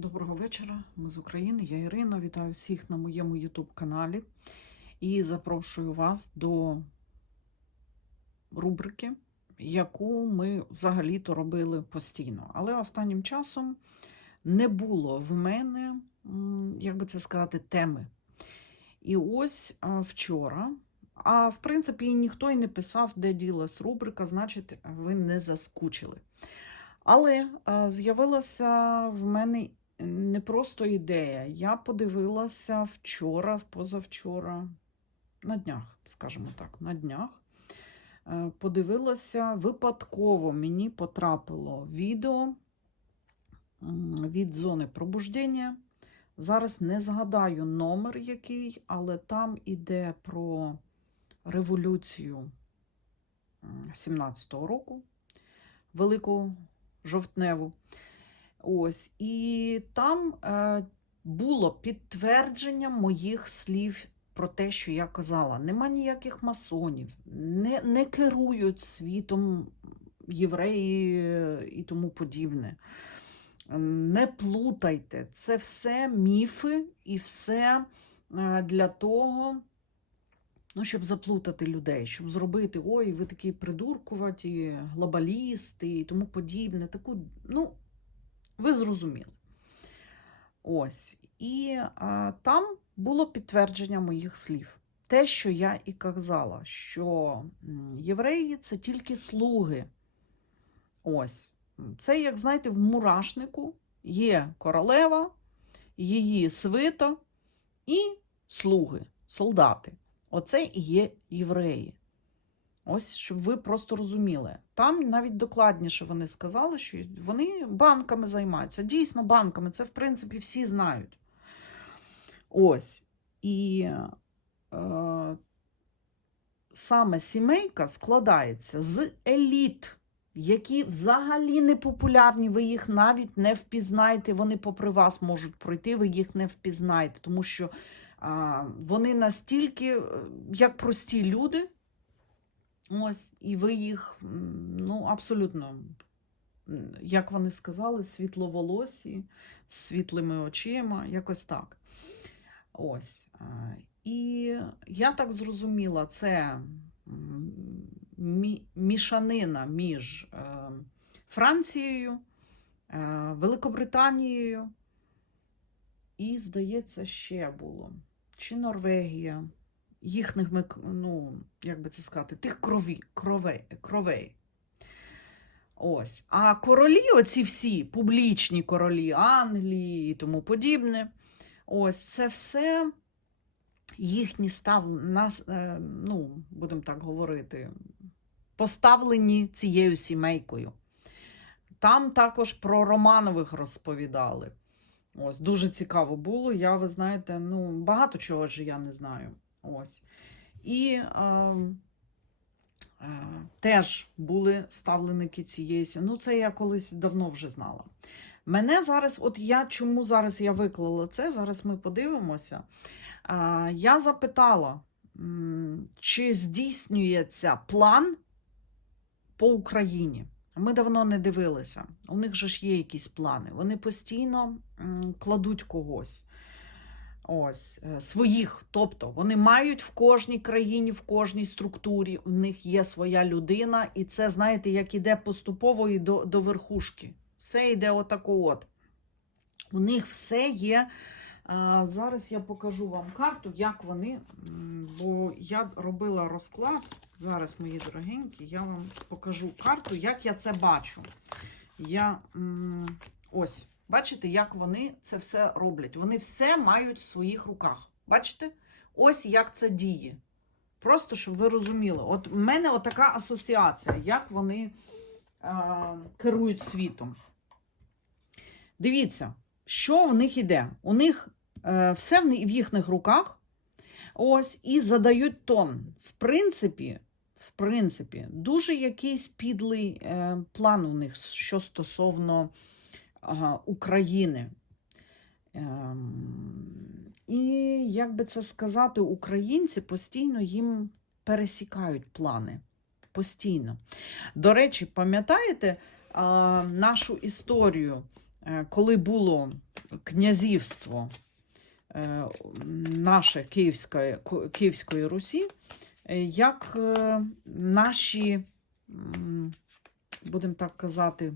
Доброго вечора, ми з України. Я Ірина. Вітаю всіх на моєму YouTube каналі і запрошую вас до рубрики, яку ми взагалі-то робили постійно. Але останнім часом не було в мене, як би це сказати, теми. І ось вчора, а в принципі, ніхто і не писав, де ділась рубрика, значить, ви не заскучили. Але з'явилася в мене не просто ідея. Я подивилася вчора, позавчора, на днях, скажімо так, на днях. Е, Подивилася випадково, мені потрапило відео від зони пробуждення. Зараз не згадаю номер який, але там іде про революцію м, 17-го року, велику жовтневу. Ось, і там е, було підтвердження моїх слів про те, що я казала. Нема ніяких масонів, не, не керують світом євреї і тому подібне. Не плутайте, це все міфи і все е, для того, ну, щоб заплутати людей, щоб зробити, ой, ви такі придуркуваті, глобалісти і тому подібне. Таку, ну, ви зрозуміли. Ось. І а, там було підтвердження моїх слів. Те, що я і казала, що євреї це тільки слуги. Ось. Це, як знаєте, в мурашнику є королева, її свита і слуги, солдати. Оце і є євреї. Ось, щоб ви просто розуміли. Там навіть докладніше вони сказали, що вони банками займаються. Дійсно, банками, це, в принципі, всі знають. Ось. І е, саме сімейка складається з еліт, які взагалі не популярні, ви їх навіть не впізнаєте, вони попри вас можуть пройти, ви їх не впізнаєте, тому що вони настільки, е, як прості люди. Ось, і ви їх, ну, абсолютно, як вони сказали, світловолосі, з світлими очима, якось так. Ось. І я так зрозуміла, це мі- мішанина між е, Францією, е, Великобританією і, здається, ще було. Чи Норвегія їхніх, ну, як би це сказати, тих крові, кровей, кровей. Ось. А королі, оці всі публічні королі Англії і тому подібне, ось це все їхні став, нас, е, ну, будемо так говорити, поставлені цією сімейкою. Там також про Романових розповідали. Ось, дуже цікаво було. Я, ви знаєте, ну, багато чого ж я не знаю. Ось. І е, е, теж були ставленики цієї. Ну, це я колись давно вже знала. Мене зараз, от я чому зараз я виклала це, зараз ми подивимося. Е, я запитала, чи здійснюється план по Україні. Ми давно не дивилися. У них же ж є якісь плани. Вони постійно кладуть когось. Ось е, своїх, тобто вони мають в кожній країні, в кожній структурі, у них є своя людина, і це, знаєте, як іде поступово і до, до верхушки. Все йде отако от. У них все є. Зараз я покажу вам карту, як вони, бо я робила розклад. Зараз, мої дорогенькі, я вам покажу карту, як я це бачу. Я ось. Бачите, як вони це все роблять? Вони все мають в своїх руках. Бачите? Ось як це діє. Просто щоб ви розуміли. От в мене отака асоціація, як вони е, керують світом. Дивіться, що в них іде. У них е, все в, їхніх руках. Ось, і задають тон. В принципі, в принципі, дуже якийсь підлий е, план у них, що стосовно України. Ем, і, як би це сказати, українці постійно їм пересікають плани. Постійно. До речі, пам'ятаєте нашу історію, е, коли було князівство е, наше Київської, Київської Русі, е, як наші, будемо так казати,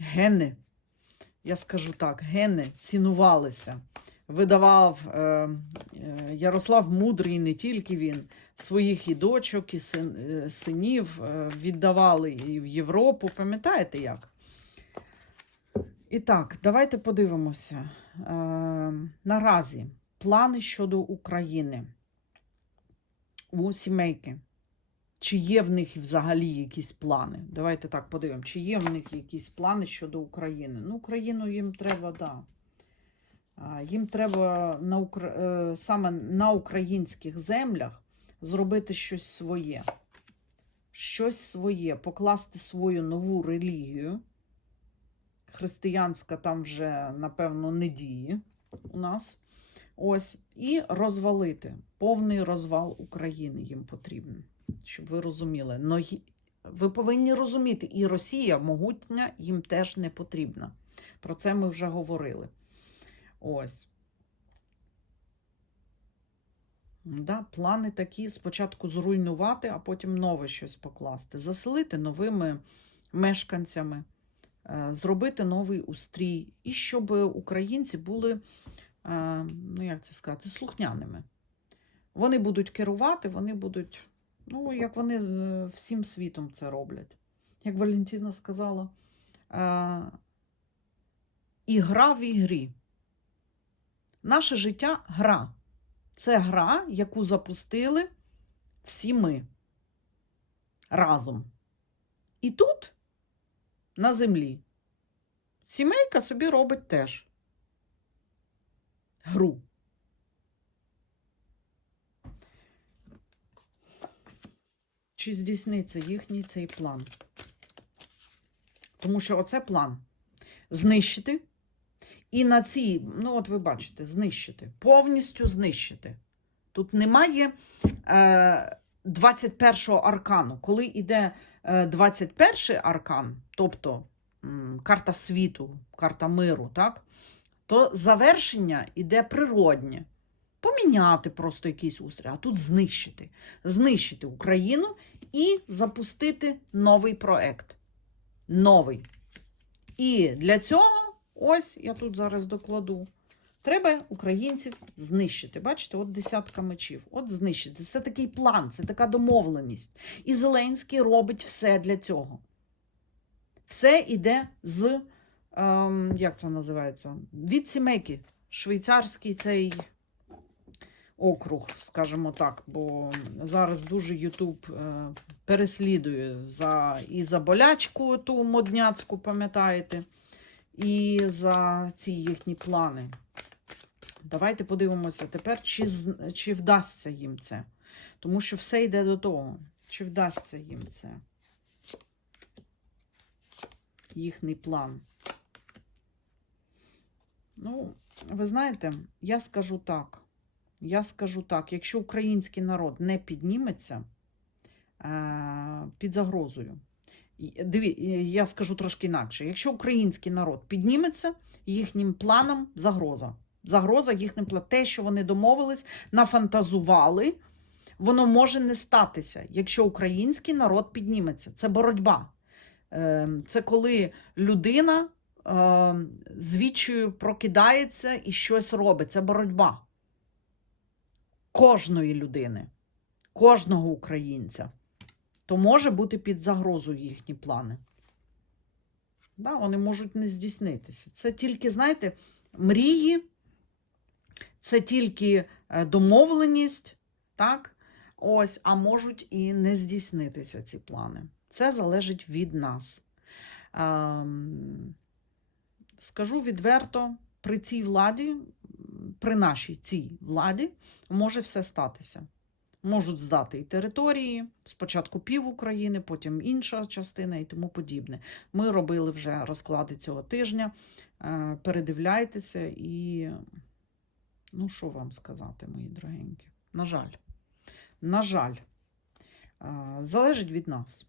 гени, я скажу так, гени цінувалися. Видавав е, е, Ярослав Мудрий, не тільки він, своїх і дочок, і син, е, синів е, віддавали і в Європу. Пам'ятаєте як? І так, давайте подивимося. Е, наразі плани щодо України у сімейки. Чи є в них взагалі якісь плани? Давайте так подивимо, чи є в них якісь плани щодо України. Ну, Україну їм треба, да. Їм треба на, Укра- е, саме на українських землях зробити щось своє. Щось своє, покласти свою нову релігію. Християнська там вже, напевно, не діє у нас. Ось, і розвалити. Повний розвал України їм потрібен, щоб ви розуміли. Но ви повинні розуміти, і Росія могутня їм теж не потрібна. Про це ми вже говорили. Ось. Да, плани такі: спочатку зруйнувати, а потім нове щось покласти, заселити новими мешканцями, е, зробити новий устрій, і щоб українці були, е, ну як це сказати, слухняними. Вони будуть керувати, вони будуть, ну, як вони е, всім світом це роблять. Як Валентина сказала, е, ігра в ігрі. Наше життя гра. Це гра, яку запустили всі ми разом. І тут, на землі, сімейка собі робить теж гру. Чи здійсниться їхній цей план? Тому що оце план знищити. І на цій, ну от ви бачите, знищити, повністю знищити. Тут немає е, 21-го аркану. Коли йде е, 21-й аркан, тобто карта світу, карта миру, так, то завершення йде природнє. Поміняти просто якийсь устрій, а тут знищити. Знищити Україну і запустити новий проект. Новий. І для цього. Ось я тут зараз докладу. Треба українців знищити. Бачите, от десятка мечів. От знищити. Це такий план, це така домовленість. І Зеленський робить все для цього. Все йде з, ем, як це називається? Від сімейки. Швейцарський цей округ, скажімо так, бо зараз дуже Ютуб е, переслідує за, і за болячку ту модняцьку, пам'ятаєте? і за ці їхні плани. Давайте подивимося тепер, чи, чи вдасться їм це. Тому що все йде до того, чи вдасться їм це. Їхній план. Ну, ви знаєте, я скажу так. Я скажу так: якщо український народ не підніметься е, під загрозою, я скажу трошки інакше. Якщо український народ підніметься, їхнім планам загроза. Загроза їхнім планам. Те, що вони домовились, нафантазували, воно може не статися, якщо український народ підніметься. Це боротьба. Е, Це коли людина е, з відчаю прокидається і щось робить. Це боротьба кожної людини, кожного українця то може бути під загрозою їхні плани. Да, вони можуть не здійснитися. Це тільки, знаєте, мрії, це тільки е, домовленість, так? Ось, а можуть і не здійснитися ці плани. Це залежить від нас. Ем, Скажу відверто, при цій владі, при нашій цій владі, може все статися. Можуть здати і території, спочатку пів України, потім інша частина і тому подібне. Ми робили вже розклади цього тижня. Е, Передивляйтеся і, ну, що вам сказати, мої дорогенькі? На жаль, на жаль, Е, залежить від нас.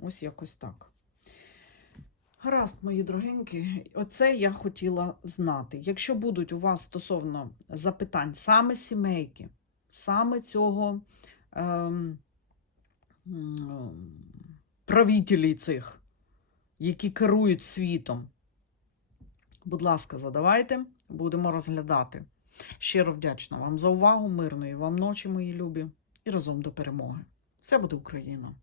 Ось якось так. Гаразд, мої дорогенькі, оце я хотіла знати. Якщо будуть у вас стосовно запитань саме сімейки, саме цього ем, правителі цих, які керують світом, будь ласка, задавайте, будемо розглядати. Щиро вдячна вам за увагу, мирної вам ночі, мої любі, і разом до перемоги. Все буде Україна!